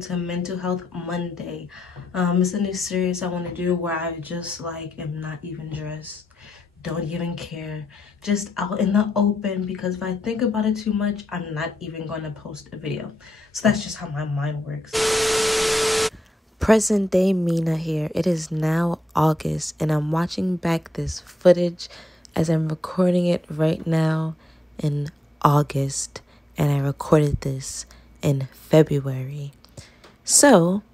welcome to Mental Health Monday. It's a new series I want to do where I just like am not even dressed, don't even care, just out in the open, because if I think about it too much, I'm not even going to post a video. So that's just how my mind works. Present day Mina here. It is now August and I'm watching back this footage as I'm recording it right now in August, and I recorded this in February. So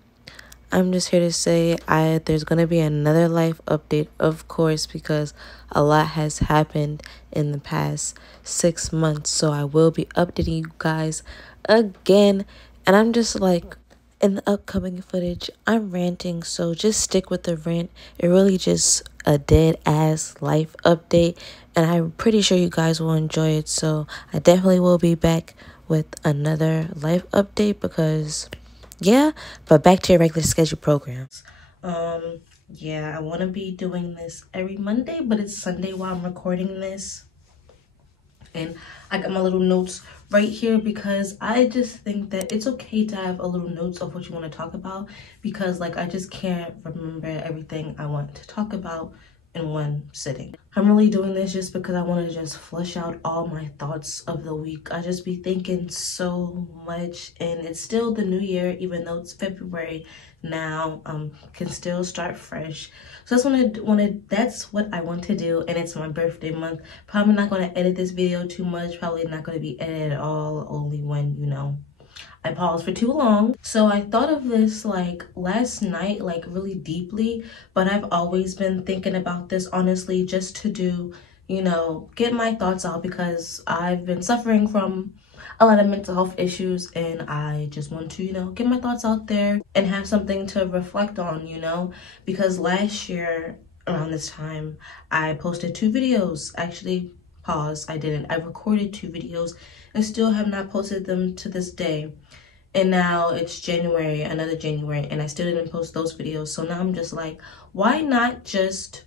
I'm just here to say there's going to be another life update, of course, because a lot has happened in the past 6 months. So I will be updating you guys again, and I'm just like, in the upcoming footage, I'm ranting, so just stick with the rant. It really just a dead ass life update, and I'm pretty sure you guys will enjoy it. So I definitely will be back with another life update because, yeah. But back to your regular schedule programs. Yeah, I want to be doing this every Monday, but it's Sunday while I'm recording this. And I got my little notes right here because I just think that it's okay to have a little notes of what you want to talk about, because like I just can't remember everything I want to talk about in one sitting. I'm really doing this just because I want to just flush out all my thoughts of the week. I just be thinking so much, and it's still the new year, even though it's February now. Can still start fresh. So that's what I want to do, and it's my birthday month. Probably not going to edit this video too much, probably not going to be edited at all, only when, you know, I paused for too long. So I thought of this like last night, like really deeply, but I've always been thinking about this honestly, just to do, you know, get my thoughts out, because I've been suffering from a lot of mental health issues, and I just want to, you know, get my thoughts out there and have something to reflect on, you know, because last year around this time I posted 2 videos. Actually, pause, I didn't. I recorded 2 videos and still have not posted them to this day. And now it's January, another January, and I still didn't post those videos. So now I'm just like, why not just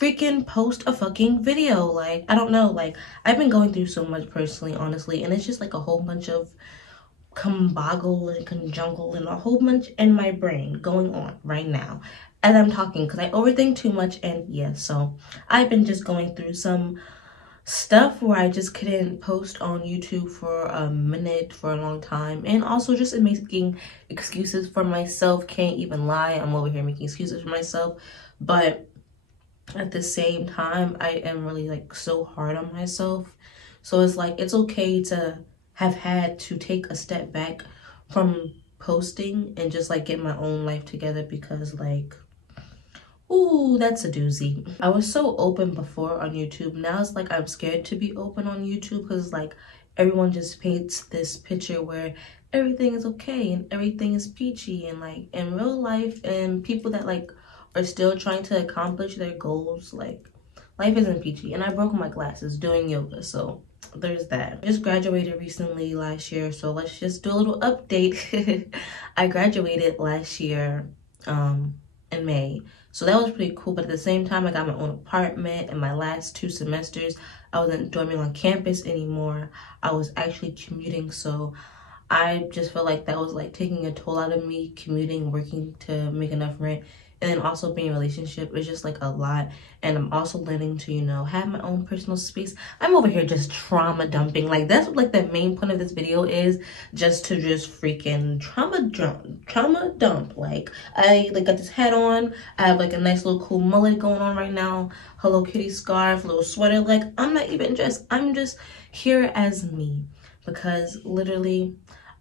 freaking post a fucking video? Like, I don't know, like I've been going through so much personally, honestly, and it's just like a whole bunch of comboggle and conjungle and a whole bunch in my brain going on right now as I'm talking, because I overthink too much. And yeah, so I've been just going through some stuff where I just couldn't post on YouTube for a minute, for a long time, and also just making excuses for myself. Can't even lie, I'm over here making excuses for myself, but at the same time I am really like so hard on myself. So it's like, it's okay to have had to take a step back from posting and just like get my own life together, because like, ooh, that's a doozy. I was so open before on YouTube. Now it's like I'm scared to be open on YouTube, because like everyone just paints this picture where everything is okay and everything is peachy, and like in real life, and people that like are still trying to accomplish their goals, like life isn't peachy. And I broke my glasses doing yoga, so there's that. I just graduated recently last year, so let's just do a little update. I graduated last year in May. So that was pretty cool, but at the same time, I got my own apartment. In my last 2 semesters, I wasn't dorming on campus anymore. I was actually commuting, so I just felt like that was like taking a toll out of me, commuting, working to make enough rent, and then also being in a relationship is just like a lot. And I'm also learning to, you know, have my own personal space. I'm over here just trauma dumping. Like that's what like the main point of this video is, just to just freaking trauma dump. Like I like got this hat on. I have like a nice little cool mullet going on right now. Hello Kitty scarf, little sweater. Like I'm not even dressed. I'm just here as me, because literally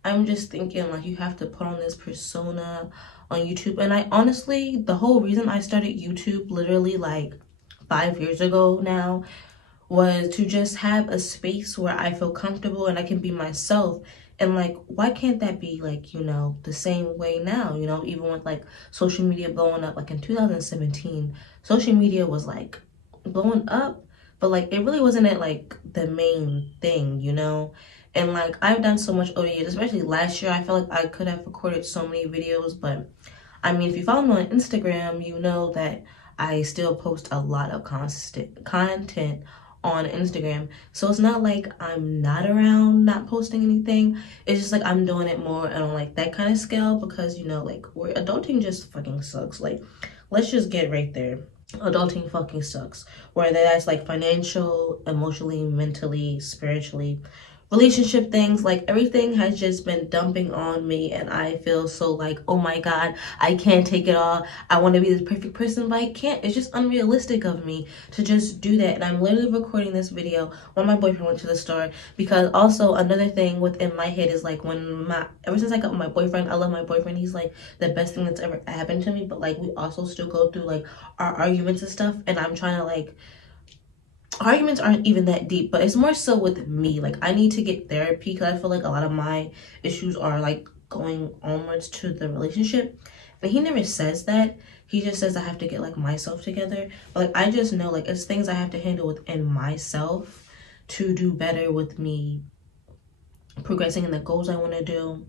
I'm just thinking like you have to put on this persona on YouTube. And I honestly, the whole reason I started YouTube literally like 5 years ago now was to just have a space where I feel comfortable and I can be myself. And like, why can't that be like, you know, the same way now? You know, even with like social media blowing up, like in 2017, social media was like blowing up, but like it really wasn't at like the main thing, you know? And like I've done so much over the years, especially last year. I felt like I could have recorded so many videos, but I mean, if you follow me on Instagram, you know that I still post a lot of constant content on Instagram. So it's not like I'm not around, not posting anything. It's just like I'm doing it more on like that kind of scale because, you know, like adulting just fucking sucks. Like, let's just get right there. Adulting fucking sucks. Whether that's like financial, emotionally, mentally, spiritually, relationship things, like everything has just been dumping on me, and I feel so like, oh my god, I can't take it all. I want to be this perfect person, but I can't. It's just unrealistic of me to just do that. And I'm literally recording this video when my boyfriend went to the store, because also another thing within my head is like, ever since I got my boyfriend, I love my boyfriend, he's like the best thing that's ever happened to me, but like we also still go through like our arguments and stuff, and I'm trying to like, arguments aren't even that deep, but it's more so with me. Like, I need to get therapy because I feel like a lot of my issues are like going onwards to the relationship, and he never says that. He just says I have to get like myself together, but like I just know like it's things I have to handle within myself to do better with me progressing in the goals I want to do,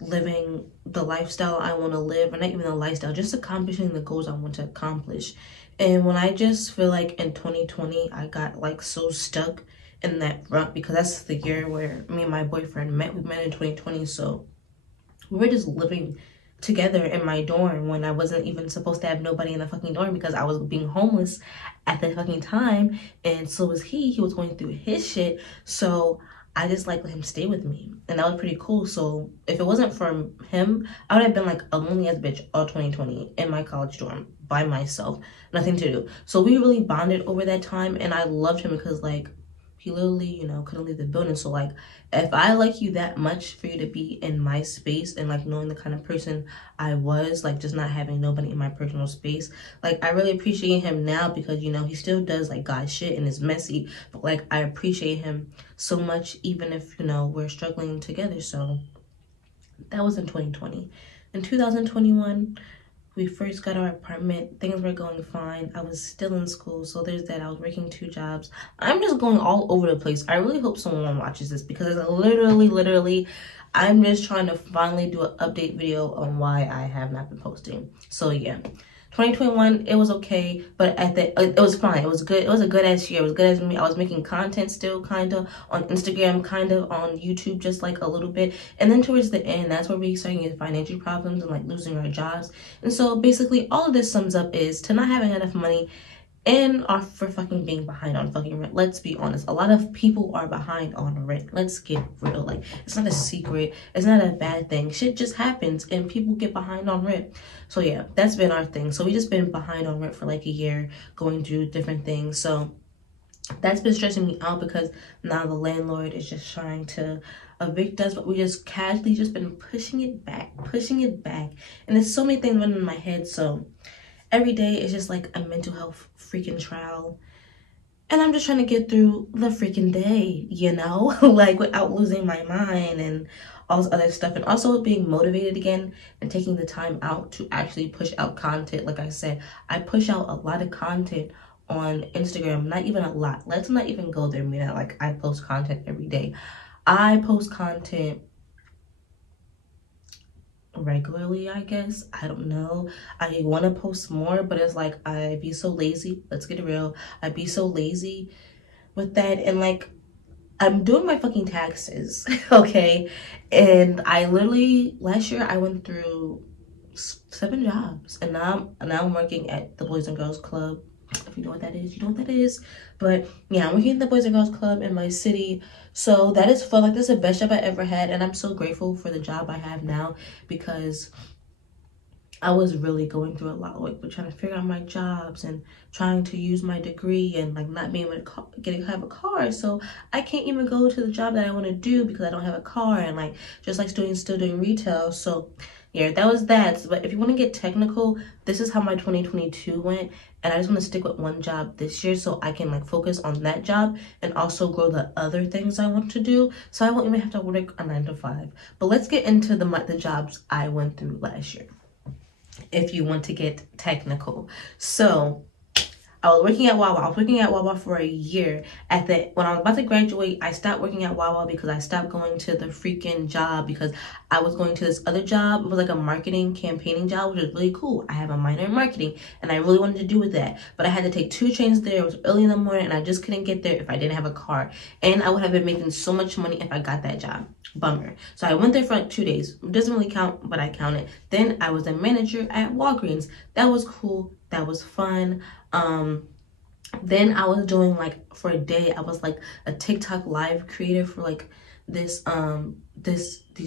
living the lifestyle I want to live, or not even the lifestyle, just accomplishing the goals I want to accomplish. And when I just feel like in 2020 I got like so stuck in that rut, because that's the year where me and my boyfriend met. We met in 2020, so we were just living together in my dorm when I wasn't even supposed to have nobody in the fucking dorm because I was being homeless at that fucking time, and so was he. He was going through his shit, so I just like let him stay with me, and that was pretty cool. So if it wasn't for him, I would have been like a lonely ass bitch all 2020 in my college dorm by myself, nothing to do. So we really bonded over that time, and I loved him because like he literally, you know, couldn't leave the building. So like, if I like you that much for you to be in my space, and like knowing the kind of person I was, like just not having nobody in my personal space, like I really appreciate him now, because, you know, he still does like God shit and is messy, but like I appreciate him so much, even if, you know, we're struggling together. So that was in 2020. In 2021, we first got our apartment. Things were going fine. I was still in school, so there's that. I was working 2 jobs. I'm just going all over the place. I really hope someone watches this, because it's literally, I'm just trying to finally do an update video on why I have not been posting. So yeah, 2021, it was okay, but it was fine. It was good. It was a good ass year. It was good as me. I was making content still, kind of on Instagram, kind of on YouTube, just like a little bit. And then towards the end, that's where we started getting financial problems and like losing our jobs. And so basically, all of this sums up is to not having enough money, and for fucking being behind on fucking rent. Let's be honest, a lot of people are behind on rent. Let's get real. Like, it's not a secret, it's not a bad thing. Shit just happens and people get behind on rent. So yeah, that's been our thing. So we just been behind on rent for like a year, going through different things. So that's been stressing me out, because now the landlord is just trying to evict us, but we just casually just been pushing it back, and there's so many things running in my head. So every day is just like a mental health freaking trial, and I'm just trying to get through the freaking day, you know, like without losing my mind and all this other stuff, and also being motivated again and taking the time out to actually push out content. Like I said, I push out a lot of content on Instagram. Not even a lot, let's not even go there, meaning like I post content every day. I post content regularly, I guess. I don't know. I want to post more, but it's like I be so lazy. Let's get it real. I be so lazy with that, and like I'm doing my fucking taxes, okay? And I literally last year I went through 7 jobs, and now I'm working at the Boys and Girls Club. If you know what that is, you know what that is. But yeah, I'm working at the Boys and Girls Club in my city. So that is fun. Like, this is the best job I ever had. And I'm so grateful for the job I have now, because I was really going through a lot, like with trying to figure out my jobs and trying to use my degree, and like not being able to have a car. So I can't even go to the job that I want to do because I don't have a car, and like just like still doing retail. So yeah, that was that. But if you want to get technical, this is how my 2022 went, and I just want to stick with one job this year so I can like focus on that job and also grow the other things I want to do, so I won't even have to work a 9 to 5. But let's get into the jobs I went through last year, if you want to get technical. So I was working at Wawa. I was working at Wawa for a year. When I was about to graduate, I stopped working at Wawa because I stopped going to the freaking job because I was going to this other job. It was like a marketing campaigning job, which was really cool. I have a minor in marketing and I really wanted to do with that. But I had to take 2 trains there. It was early in the morning and I just couldn't get there if I didn't have a car. And I would have been making so much money if I got that job. Bummer. So I went there for like 2 days. It doesn't really count, but I count it. Then I was a manager at Walgreens. That was cool. That was fun. Then I was doing like for a day, I was like a TikTok live creator for like these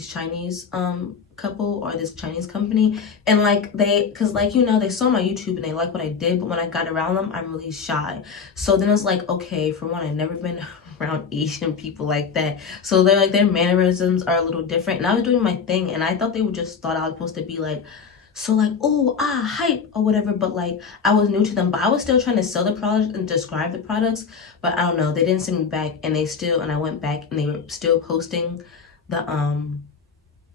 Chinese couple or this Chinese company. And like cause like, you know, they saw my YouTube and they like what I did, but when I got around them, I'm really shy. So then it's like, okay, for one, I've never been around Asian people like that. So they're like, their mannerisms are a little different. And I was doing my thing and I thought they would just thought I was supposed to be like, so like, oh, hype or whatever. But like, I was new to them, but I was still trying to sell the products and describe the products. But I don't know, they didn't send me back and I went back and they were still posting the,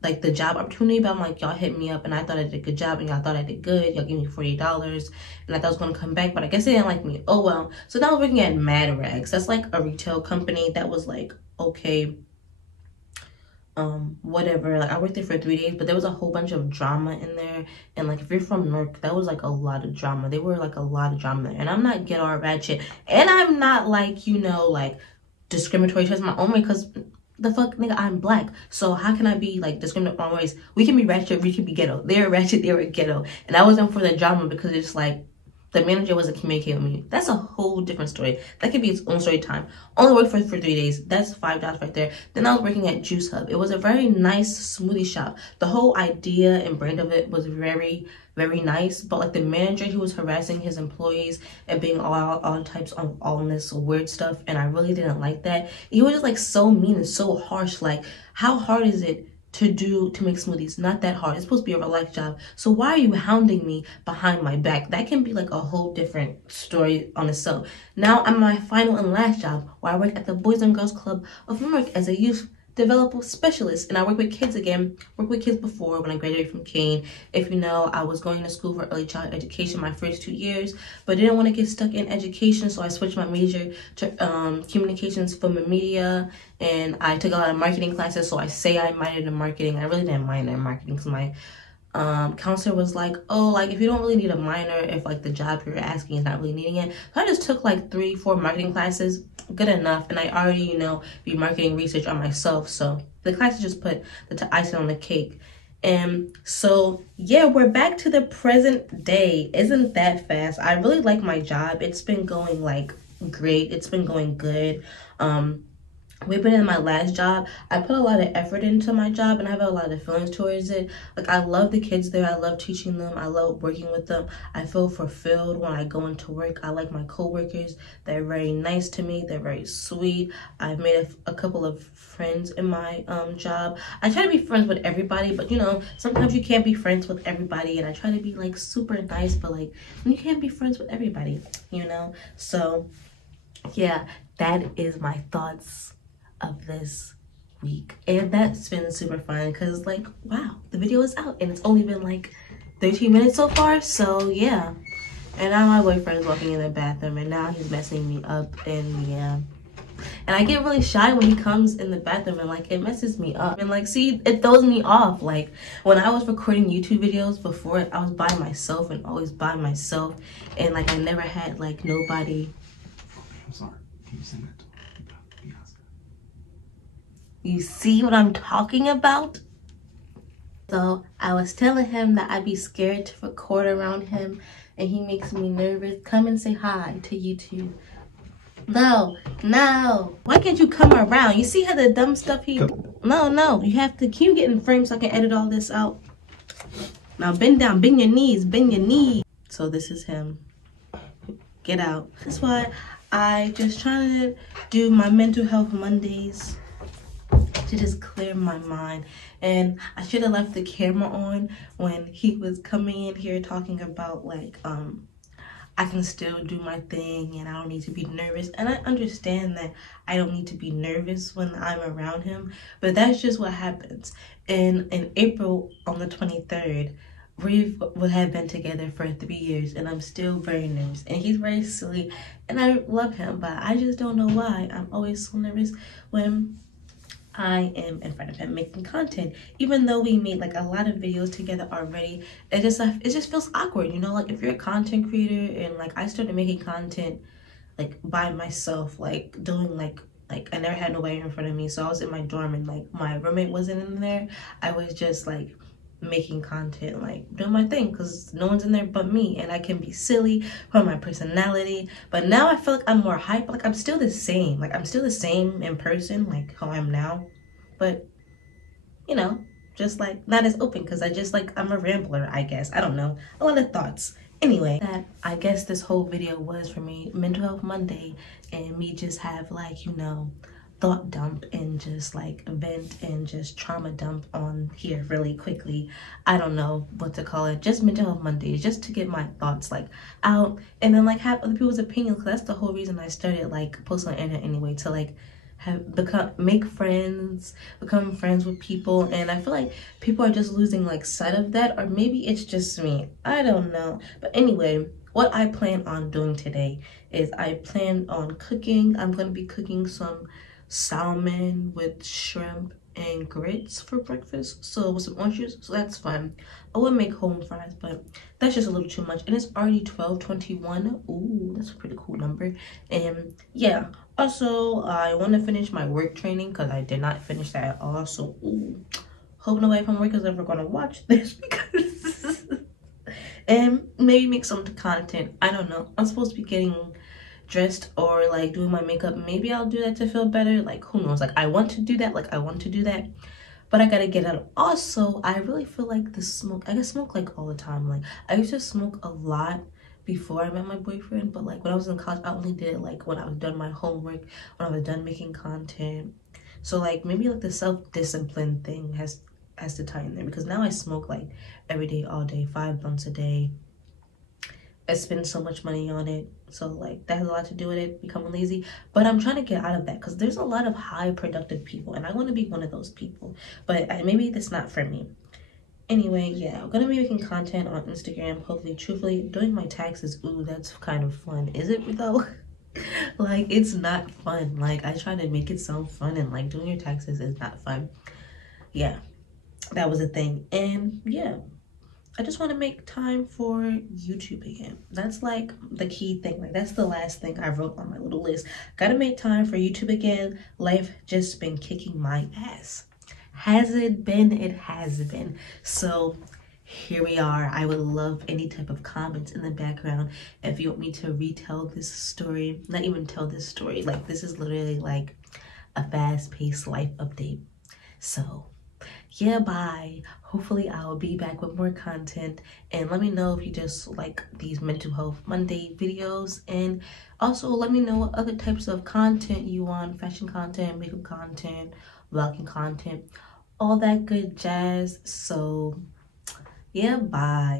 like the job opportunity, but I'm like, y'all hit me up and I thought I did a good job and y'all thought I did good. Y'all gave me $40 and I thought I was gonna come back, but I guess they didn't like me. Oh well. So now I was working at Mad Rags. That's like a retail company that was like, okay, whatever. Like I worked there for 3 days, but there was a whole bunch of drama in there. And like if you're from Newark, that was like a lot of drama. There were like a lot of drama there. And I'm not ghetto or ratchet. And I'm not like, you know, like discriminatory towards my own way, because the fuck, nigga, I'm black. So how can I be like discriminated on race? We can be ratchet, we can be ghetto. They're ratchet, they were ghetto. And I wasn't for the drama because it's like the manager wasn't communicating with me. That's a whole different story. That could be its own story time. Only worked for 3 days. That's $5 right there. Then I was working at Juice Hub. It was a very nice smoothie shop. The whole idea and brand of it was very, very nice. But like the manager, he was harassing his employees and being all types of all this weird stuff. And I really didn't like that. He was just like so mean and so harsh. Like, how hard is it to make smoothies? Not that hard. It's supposed to be a relaxed job. So why are you hounding me behind my back? That can be like a whole different story on itself. Now I'm my final and last job, where I work at the Boys and Girls Club of Newark as a youth developer specialist, and I work with kids again. Worked with kids before when I graduated from Kane. If you know, I was going to school for early child education my first 2 years, but didn't want to get stuck in education, so I switched my major to communications, film and media, and I took a lot of marketing classes. So I say I minored in marketing. I really didn't minor in marketing because my counselor was like, oh, like if you don't really need a minor, if like the job you're asking is not really needing it. So I just took like 3-4 marketing classes, good enough, and I already, you know, be marketing research on myself. So the classes just put the icing on the cake. And so yeah, we're back to the present day. Isn't that fast? I really like my job. It's been going like great. It's been going good. We've been in my last job. I put a lot of effort into my job and I have a lot of feelings towards it. Like, I love the kids there. I love teaching them. I love working with them. I feel fulfilled when I go into work. I like my coworkers. They're very nice to me. They're very sweet. I've made a couple of friends in my job. I try to be friends with everybody, but you know, sometimes you can't be friends with everybody, and I try to be like super nice, but like you can't be friends with everybody, you know? So yeah, that is my thoughts of this week, and that's been super fun because like, wow, the video is out and it's only been like 13 minutes so far. So yeah, and now my boyfriend is walking in the bathroom and now he's messing me up, and yeah, and I get really shy when he comes in the bathroom and like it messes me up, and like, see, it throws me off. Like when I was recording YouTube videos before, I was by myself and always by myself, and like I never had like nobody. I'm sorry, can you sing that? You see what I'm talking about? So I was telling him that I'd be scared to record around him and he makes me nervous. Come and say hi to YouTube. No. Why can't you come around? You see how the dumb stuff he... No. You have to... Can you get in frame so I can edit all this out? Now bend down. Bend your knees. Bend your knees. So this is him. Get out. That's why I just trying to do my mental health Mondays to just clear my mind. And I should have left the camera on when he was coming in here talking about like I can still do my thing and I don't need to be nervous. And I understand that I don't need to be nervous when I'm around him, but that's just what happens. And in April on the 23rd, we have been together for 3 years and I'm still very nervous, and he's very silly and I love him, but I just don't know why I'm always so nervous when I am in front of him making content. Even though we made like a lot of videos together already, it just feels awkward, you know? Like if you're a content creator and like I started making content like by myself, like doing like I never had nobody in front of me, so I was in my dorm and like my roommate wasn't in there. I was just like making content, like doing my thing, because no one's in there but me, and I can be silly for my personality. But now I feel like I'm more hype, like I'm still the same, like I'm still the same in person like how I am now, but you know, just like not as open, because I just like I'm a rambler, I guess. I don't know, a lot of thoughts. Anyway, that I guess this whole video was for me Mental Health Monday, and me just have like, you know, thought dump and just like vent and just trauma dump on here really quickly. I don't know what to call it, just Mental Health Mondays, just to get my thoughts like out and then like have other people's opinions, because that's the whole reason I started like posting on the internet anyway, to like make friends, become friends with people. And I feel like people are just losing like sight of that, or maybe it's just me, I don't know. But anyway, what I plan on doing today is I plan on cooking. I'm gonna be cooking some salmon with shrimp and grits for breakfast, so with some oranges, so that's fun. I would make home fries, but that's just a little too much, and it's already 12:21. Ooh, that's a pretty cool number. And yeah, also I want to finish my work training because I did not finish that at all, so ooh, hope nobody from work is ever gonna watch this because and maybe make some content. I don't know, I'm supposed to be getting dressed or like doing my makeup. Maybe I'll do that to feel better, like who knows, like I want to do that, but I gotta get out. Also, I really feel like the smoke, I can smoke like all the time. Like I used to smoke a lot before I met my boyfriend, but like when I was in college I only did it like when I was done my homework, when I was done making content. So like maybe like the self-discipline thing has to tie in there, because now I smoke like every day, all day, 5 blunts a day. I spend so much money on it, so like that has a lot to do with it becoming lazy. But I'm trying to get out of that, because there's a lot of high productive people and I want to be one of those people, but maybe that's not for me. Anyway, yeah, I'm gonna be making content on Instagram, hopefully. Truthfully, doing my taxes, ooh, that's kind of fun. Is it though? Like it's not fun. Like I try to make it sound fun, and like doing your taxes is not fun. Yeah, that was a thing. And yeah, I just want to make time for YouTube again. That's like the key thing. Like that's the last thing I wrote on my little list. Gotta make time for YouTube again. Life just been kicking my ass. Has it been? It has been. So here we are. I would love any type of comments in the background if you want me to retell this story. Not even tell this story. Like this is literally like a fast-paced life update. So yeah, bye. Hopefully I'll be back with more content, and let me know if you just like these Mental Health Monday videos, and also let me know what other types of content you want: fashion content, makeup content, vlogging content, all that good jazz. So yeah, bye.